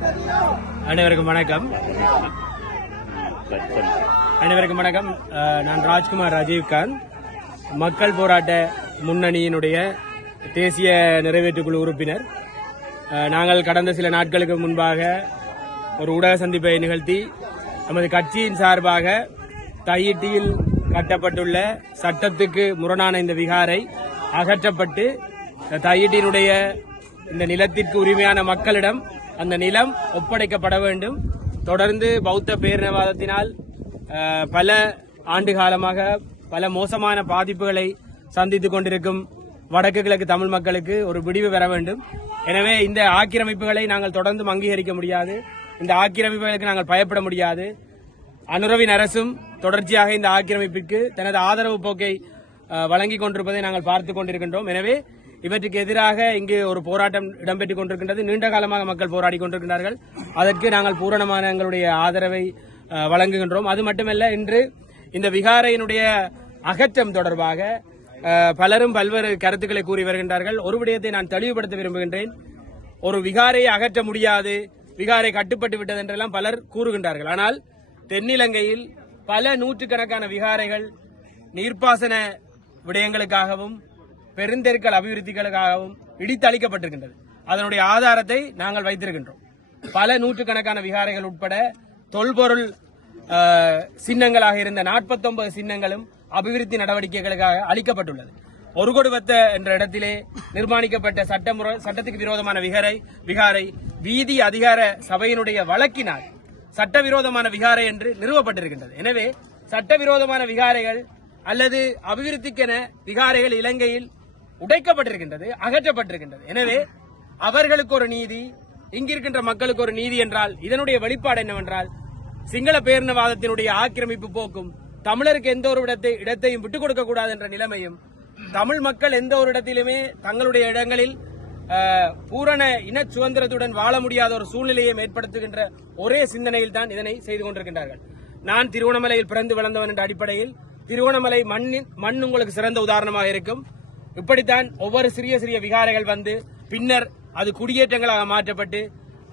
அனைவருக்கும் வணக்கம். நான் ராஜ்குமார் ராஜீவ்காந்த், மக்கள் போராட்ட முன்னணியினுடைய தேசிய நிறைவேற்றுக்குழு உறுப்பினர். நாங்கள் கடந்த சில நாட்களுக்கு முன்பாக ஒரு ஊடக சந்திப்பை நிகழ்த்தி நமது கட்சியின் சார்பாக தையிட்டியில் கட்டப்பட்டுள்ள சட்டத்துக்கு முரணான இந்த விகாரை அகற்றப்பட்டு தையிட்டியினுடைய இந்த நிலத்திற்கு உரிமையான மக்களிடம் அந்த நிலம் ஒப்படைக்கப்பட வேண்டும். தொடர்ந்து பௌத்த பேரினவாதத்தினால் பல ஆண்டு காலமாக பல மோசமான பாதிப்புகளை சந்தித்துக் கொண்டிருக்கும் வடக்கு கிழக்கு தமிழ் மக்களுக்கு ஒரு விடிவு பெற வேண்டும். எனவே இந்த ஆக்கிரமிப்புகளை நாங்கள் தொடர்ந்து அங்கீகரிக்க முடியாது. இந்த ஆக்கிரமிப்புகளுக்கு நாங்கள் பயப்பட முடியாது. அனுரவின் அரசும் தொடர்ச்சியாக இந்த ஆக்கிரமிப்பிற்கு தனது ஆதரவு போக்கை வழங்கிக் கொண்டிருப்பதை நாங்கள் பார்த்துக் கொண்டிருக்கின்றோம். எனவே இவற்றுக்கு எதிராக இங்கு ஒரு போராட்டம் இடம்பெற்றுக் கொண்டிருக்கின்றது. நீண்ட காலமாக மக்கள் போராடி கொண்டிருக்கிறார்கள். அதற்கு நாங்கள் பூரணமான எங்களுடைய ஆதரவை வழங்குகின்றோம். அது மட்டுமல்ல, இன்று இந்த விகாரையினுடைய அகற்றம் தொடர்பாக பலரும் பல்வேறு கருத்துக்களை கூறி வருகின்றார்கள். ஒரு விடயத்தை நான் தெளிவுபடுத்த விரும்புகின்றேன். ஒரு விகாரையை அகற்ற முடியாது, விகாரை கட்டுப்பட்டு விட்டது என்றெல்லாம் பலர் கூறுகின்றார்கள். ஆனால் தென்னிலங்கையில் பல நூற்றுக்கணக்கான விகாரைகள் நீர்ப்பாசன விடயங்களுக்காகவும் பெருந்தெருக்கள் அபிவிருத்திகளுக்காகவும் இடித்து அளிக்கப்பட்டிருக்கின்றது. அதனுடைய ஆதாரத்தை நாங்கள் வைத்திருக்கின்றோம். பல நூற்றுக்கணக்கான விகாரைகள் உட்பட தொல்பொருள் சின்னங்களாக இருந்த 49 சின்னங்களும் அபிவிருத்தி நடவடிக்கைகளுக்காக அளிக்கப்பட்டுள்ளது. ஒரு கொடுவத்த என்ற இடத்திலே நிர்மாணிக்கப்பட்ட சட்டத்துக்கு விரோதமான விகாரை வீதி அதிகார சபையினுடைய வழக்கினால் சட்டவிரோதமான விகாரை என்று நிறுவப்பட்டிருக்கின்றது. எனவே சட்டவிரோதமான விகாரைகள் அல்லது அபிவிருத்திக்கென விகாரைகள் இலங்கையில் உடைக்கப்பட்டிருக்கின்றது, அகற்றப்பட்டிருக்கின்றது. எனவே அவர்களுக்கு ஒரு நீதி, இங்கிருக்கின்ற மக்களுக்கு ஒரு நீதி என்றால் இதனுடைய வெளிப்பாடு என்னவென்றால் சிங்கள பேரினவாதத்தினுடைய ஆக்கிரமிப்பு போக்கும், தமிழருக்கு எந்த ஒரு இடத்தையும் விட்டுக் கொடுக்க கூடாது என்ற நிலைமையும், தமிழ் மக்கள் எந்த ஒரு இடத்திலுமே தங்களுடைய இடங்களில் பூரண இன சுதந்திரத்துடன் வாழ முடியாத ஒரு சூழ்நிலையை ஏற்படுத்துகின்ற ஒரே சிந்தனையில் தான் இதனை செய்து கொண்டிருக்கின்றார்கள். நான் திருவண்ணாமலையில் பிறந்து வளர்ந்தவன் என்ற அடிப்படையில் திருவண்ணாமலை மண் உங்களுக்கு சிறந்த உதாரணமாக இருக்கும். இப்படித்தான் ஒவ்வொரு சிறிய சிறிய விகாரைகள் வந்து பின்னர் அது குடியேற்றங்களாக மாற்றப்பட்டு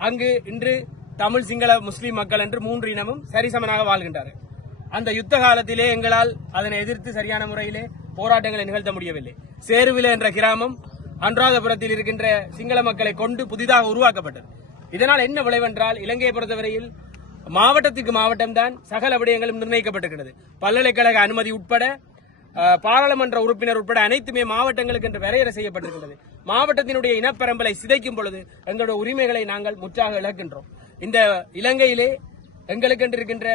அங்கு இன்று தமிழ், சிங்கள, முஸ்லீம் மக்கள் என்று 3 இனமும் சரிசமனாக வாழ்கின்றார்கள். அந்த யுத்த காலத்திலே எங்களால் அதனை எதிர்த்து சரியான முறையிலே போராட்டங்களை நிகழ்த்த முடியவில்லை. சேருவில என்ற கிராமம் அனுராதபுரத்தில் இருக்கின்ற சிங்கள மக்களை கொண்டு புதிதாக உருவாக்கப்பட்டது. இதனால் என்ன விளைவென்றால் இலங்கையை பொறுத்தவரையில் மாவட்டத்துக்கு மாவட்டம்தான் சகல விடயங்களும் நிர்ணயிக்கப்பட்டிருக்கிறது. பல்கலைக்கழக அனுமதி உட்பட பாராளுமன்ற உறுப்பினர் உட்பட அனைத்துமே மாவட்டங்களுக்கு என்று வரையறை செய்யப்பட்டிருக்கிறது. மாவட்டத்தினுடைய இனப்பரம்பலை சிதைக்கும் பொழுது எங்களுடைய உரிமைகளை நாங்கள் முற்றாக இழக்கின்றோம். இந்த இலங்கையிலே எங்களுக்கு இருக்கின்ற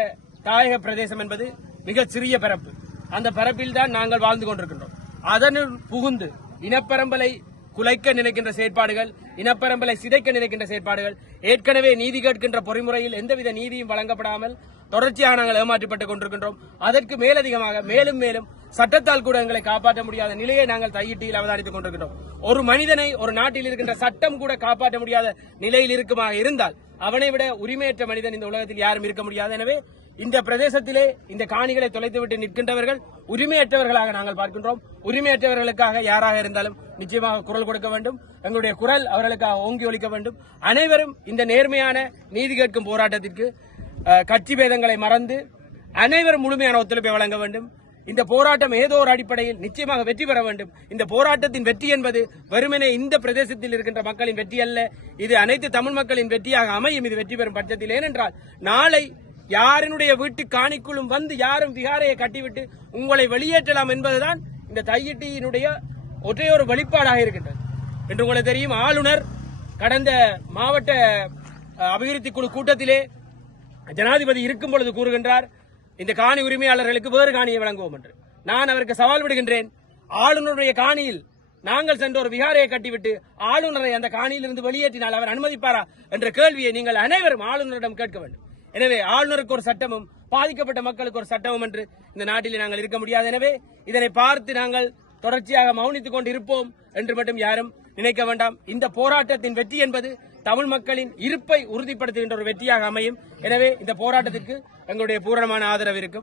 தாயக பிரதேசம் என்பது மிக சிறிய பரப்பு. அந்த பரப்பில் தான் நாங்கள் வாழ்ந்து கொண்டிருக்கின்றோம். அதனுள் புகுந்து இனப்பரம்பலை குலைக்க நினைக்கின்ற செயற்பாடுகள், இனப்பரம்பலை சிதைக்க நினைக்கின்ற செயற்பாடுகள், ஏற்கனவே நீதி கேட்கின்ற பொறிமுறையில் எந்தவித நீதியும் வழங்கப்படாமல் தொடர்ச்சியாக நாங்கள் ஏமாற்றப்பட்டுக் கொண்டிருக்கின்றோம். அதற்கு மேலதிகமாக மேலும் மேலும் சட்டத்தால் கூட எங்களை காப்பாற்ற முடியாத நிலையை நாங்கள் தையிட்டியில் அவதானித்துக் கொண்டிருக்கின்றோம். ஒரு மனிதனை ஒரு நாட்டில் இருக்கின்ற சட்டம் கூட காப்பாற்ற முடியாத நிலையில் இருக்குமாக இருந்தால் அவனை விட உரிமையற்ற மனிதன் இந்த உலகத்தில் யாரும் இருக்க முடியாது. எனவே இந்த பிரதேசத்திலே இந்த காணிகளை தொலைத்துவிட்டு நிற்கின்றவர்கள் உரிமையற்றவர்களாக நாங்கள் பார்க்கின்றோம். உரிமையற்றவர்களுக்காக யாராக இருந்தாலும் நிச்சயமாக குரல் கொடுக்க வேண்டும். எங்களுடைய குரல் அவர்களுக்காக ஓங்கி ஒலிக்க வேண்டும். அனைவரும் இந்த நேர்மையான நீதி கேட்கும் போராட்டத்திற்கு கட்சி பேதங்களை மறந்து அனைவரும் முழுமையான ஒத்துழைப்பை வழங்க வேண்டும். இந்த போராட்டம் ஏதோ ஒரு அடிப்படையில் நிச்சயமாக வெற்றி பெற வேண்டும். இந்த போராட்டத்தின் வெற்றி என்பது வெறுமனே இந்த பிரதேசத்தில் இருக்கின்ற மக்களின் வெற்றி அல்ல, இது அனைத்து தமிழ் மக்களின் வெற்றியாக அமையும். இது வெற்றி பெறும் பட்சத்தில், ஏனென்றால் நாளை யாரினுடைய வீட்டு காணிக்குள்ளும் வந்து யாரும் விகாரையை கட்டிவிட்டு உங்களை வெளியேற்றலாம் என்பதுதான் இந்த தையிட்டியினுடைய ஒரே ஒரு வெளிப்பாடாக இருக்கின்றது. என்று உங்களுக்கு தெரியும், ஆளுநர் கடந்த மாவட்ட அபிவிருத்தி குழு கூட்டத்திலே ஜனாதிபதி இருக்கும் பொழுது கூறுகின்றார், இந்த காணி உரிமையாளர்களுக்கு வேறு காணியை வழங்குவோம் என்று. நான் அவருக்கு சவால் விடுகின்றேன், ஆளுநருடைய காணியில் நாங்கள் சென்ற ஒரு விகாரையை கட்டிவிட்டு ஆளுநரை அந்த காணியில் இருந்து வெளியேற்றினால் அவர் அனுமதிப்பாரா என்ற கேள்வியை நீங்கள் அனைவரும் ஆளுநரிடம் கேட்க வேண்டும். எனவே ஆளுநருக்கு ஒரு சட்டமும் பாதிக்கப்பட்ட மக்களுக்கு ஒரு சட்டமும் என்று இந்த நாட்டில் நாங்கள் இருக்க முடியாது. எனவே இதனை பார்த்து நாங்கள் தொடர்ச்சியாக மௌனித்துக் கொண்டு இருப்போம் என்று மட்டும் யாரும் நினைக்க வேண்டாம். இந்த போராட்டத்தின் வெற்றி என்பது தமிழ் மக்களின் இருப்பை உறுதிப்படுத்துகின்ற ஒரு வெற்றியாக அமையும். எனவே இந்த போராட்டத்திற்கு எங்களுடைய பூரணமான ஆதரவு இருக்கும்.